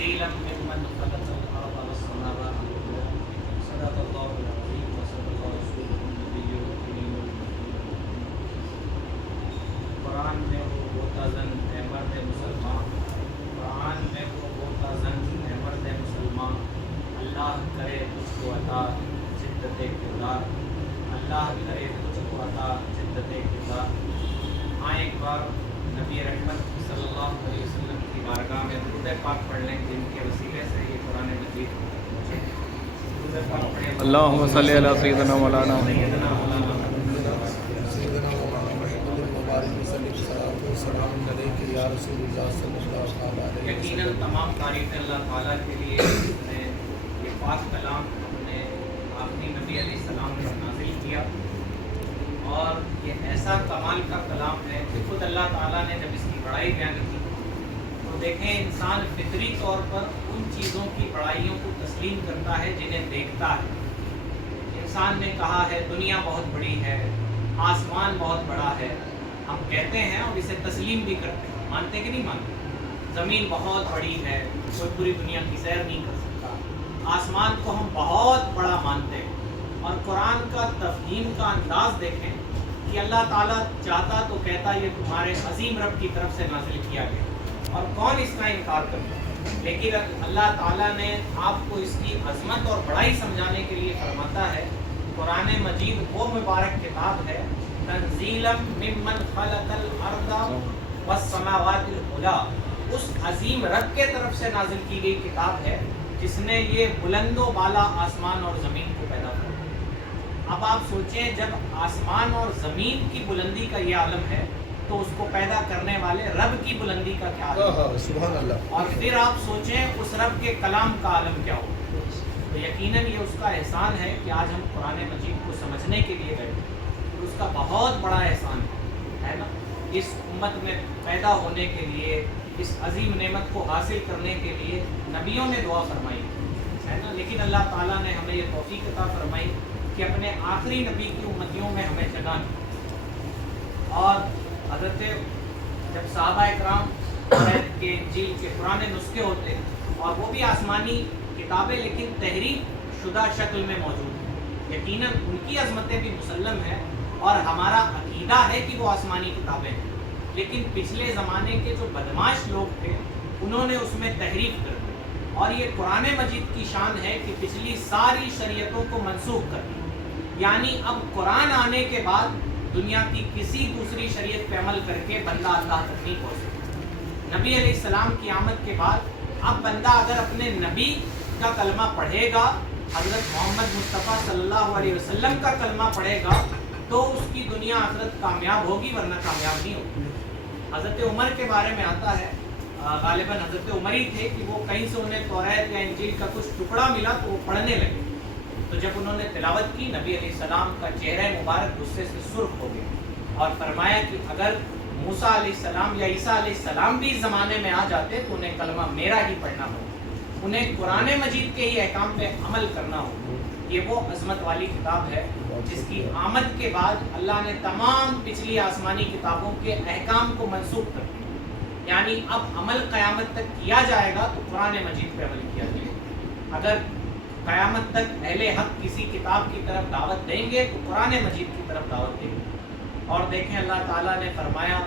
تنزيلا ممن خلق الأرض والسماوات والأرض صدق الله العظيم وصدق رسوله النبي الكريم قرآن میں وہ بوتا زن اے مرد مسلمان، قرآن میں وہ بوتا زن اے مرد مسلمان، اللہ کرے تجھ کو عطا جدت کردار، اللہ کرے تجھ کو عطا جدت کردار۔ ہاں ایک بار نبی رحمت صلی اللہ علیہ وسلم کی بارگاہ میں درود پاک پڑھ لیں جن کے وسیلے سے یہ قرآن مجید پہنچے۔ درود پاک پڑھیں۔ اللہم صلی علی سیدنا مولانا سیدنا مولانا یقیناً تمام تعریفیں اللہ تعالیٰ کے لیے جس نے یہ پاک کلام اپنے آخری نبی علیہ السلام نے نازل کیا، اور یہ ایسا کمال کا کلام ہے کہ خود اللہ تعالیٰ نے جب اس کی بڑائی بیان کی تو دیکھیں انسان فطری طور پر ان چیزوں کی بڑائیوں کو تسلیم کرتا ہے جنہیں دیکھتا ہے۔ انسان نے کہا ہے دنیا بہت بڑی ہے، آسمان بہت بڑا ہے، ہم کہتے ہیں اور اسے تسلیم بھی کرتے ہیں، مانتے کہ نہیں مانتے؟ زمین بہت بڑی ہے، کوئی پوری دنیا کی سیر نہیں کر سکتا، آسمان کو ہم بہت بڑا مانتے ہیں۔ اور قرآن کا تفہیم کا انداز دیکھیں کہ اللہ تعالیٰ چاہتا تو کہتا یہ تمہارے عظیم رب کی طرف سے نازل کیا گیا، اور کون اس کا انکار کرتا؟ لیکن اللہ تعالیٰ نے آپ کو اس کی عظمت اور بڑائی سمجھانے کے لیے فرماتا ہے قرآن مجید وہ مبارک کتاب ہے تنزیلا ممن خلق الارض والسماوات العلی، اس عظیم رب کے طرف سے نازل کی گئی کتاب ہے جس نے یہ بلند و بالا آسمان اور زمین کو پیدا کیا۔ اب آپ سوچیں جب آسمان اور زمین کی بلندی کا یہ عالم ہے تو اس کو پیدا کرنے والے رب کی بلندی کا کیا عالم ہے؟ سبحان اللہ۔ اور پھر آپ سوچیں اس رب کے کلام کا عالم کیا ہو۔ تو یقیناً یہ اس کا احسان ہے کہ آج ہم قرآن مجید کو سمجھنے کے لیے بیٹھے، اس کا بہت بڑا احسان ہے نا۔ اس امت میں پیدا ہونے کے لیے، اس عظیم نعمت کو حاصل کرنے کے لیے نبیوں نے دعا فرمائی ہے نا، لیکن اللہ تعالیٰ نے ہمیں یہ توفیق عطا فرمائی کہ اپنے آخری نبی کی امتیوں میں ہمیں جگہ دی۔ اور حضرت جب صحابہ اکرام کے انجیل کے پرانے نسخے ہوتے اور وہ بھی آسمانی کتابیں لیکن تحریف شدہ شکل میں موجود ہیں، یقیناً ان کی عظمتیں بھی مسلم ہیں اور ہمارا عقیدہ ہے کہ وہ آسمانی کتابیں ہیں، لیکن پچھلے زمانے کے جو بدماش لوگ تھے انہوں نے اس میں تحریف کر دی، اور یہ قرآن مجید کی شان ہے کہ پچھلی ساری شریعتوں کو منسوخ کر دی۔ یعنی اب قرآن آنے کے بعد دنیا کی کسی دوسری شریعت پہ عمل کر کے بندہ اللہ تک نہیں پہنچ سکتا۔ نبی علیہ السلام کی آمد کے بعد اب بندہ اگر اپنے نبی کا کلمہ پڑھے گا، حضرت محمد مصطفیٰ صلی اللہ علیہ وسلم کا کلمہ پڑھے گا تو اس کی دنیا آخرت کامیاب ہوگی، ورنہ کامیاب نہیں ہوگی۔ حضرت عمر کے بارے میں آتا ہے، غالباً حضرت عمر ہی تھے کہ وہ کہیں سے انہیں توریت یا انجیل کا کچھ ٹکڑا ملا تو وہ پڑھنے لگے، تو جب انہوں نے تلاوت کی نبی علیہ السلام کا چہرہ مبارک غصے سے سرخ ہو گیا اور فرمایا کہ اگر موسیٰ علیہ السلام یا عیسیٰ علیہ السلام بھی اس زمانے میں آ جاتے تو انہیں کلمہ میرا ہی پڑھنا ہو، انہیں قرآن مجید کے ہی احکام پہ عمل کرنا ہو۔ یہ وہ عظمت والی کتاب ہے جس کی آمد کے بعد اللہ نے تمام پچھلی آسمانی کتابوں کے احکام کو منسوخ کر دیا، یعنی اب عمل قیامت تک کیا جائے گا تو قرآن مجید پہ عمل کیا جائے گا۔ اگر قیامت تک اہل حق کسی کتاب کی طرف دعوت دیں گے تو قرآن مجید کی طرف دعوت دیں گے۔ اور دیکھیں اللہ تعالیٰ نے فرمایا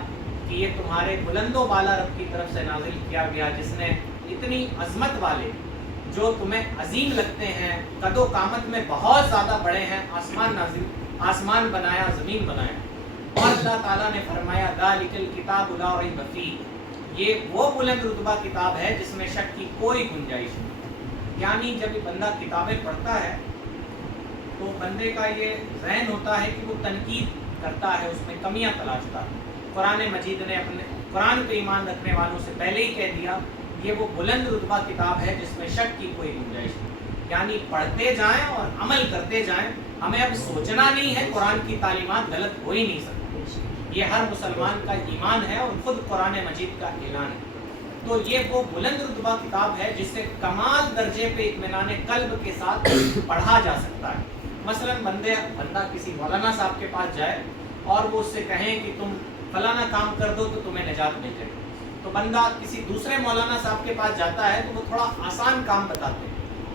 کہ یہ تمہارے بلند و بالا رب کی طرف سے نازل کیا گیا جس نے اتنی عظمت والے جو تمہیں عظیم لگتے ہیں، قد و قامت میں بہت زیادہ بڑے ہیں، آسمان بنایا، زمین بنایا۔ اور اللہ تعالیٰ نے فرمایا ذالک الکتاب لا ریب فیہ، یہ وہ بلند رتبہ کتاب ہے جس میں شک کی کوئی گنجائش نہیں۔ یعنی جب یہ بندہ کتابیں پڑھتا ہے تو بندے کا یہ ذہن ہوتا ہے کہ وہ تنقید کرتا ہے، اس میں کمیاں تلاشتا ہے۔ قرآن مجید نے اپنے قرآن پہ ایمان رکھنے والوں سے پہلے ہی کہہ دیا یہ وہ بلند رتبہ کتاب ہے جس میں شک کی کوئی گنجائش نہیں۔ یعنی پڑھتے جائیں اور عمل کرتے جائیں، ہمیں اب سوچنا نہیں ہے قرآن کی تعلیمات غلط ہو ہی نہیں سکتی، یہ ہر مسلمان کا ایمان ہے اور خود قرآن مجید کا اعلان ہے۔ تو یہ وہ بلند رتبہ کتاب ہے جسے کمال درجے پہ اطمینان قلب کے ساتھ پڑھا جا سکتا ہے۔ مثلا بندہ کسی مولانا صاحب کے پاس جائے اور وہ اس سے کہیں کہ تم فلانا کام کر دو تو تمہیں نجات مل جائے، تو بندہ کسی دوسرے مولانا صاحب کے پاس جاتا ہے تو وہ تھوڑا آسان کام بتاتے ہیں،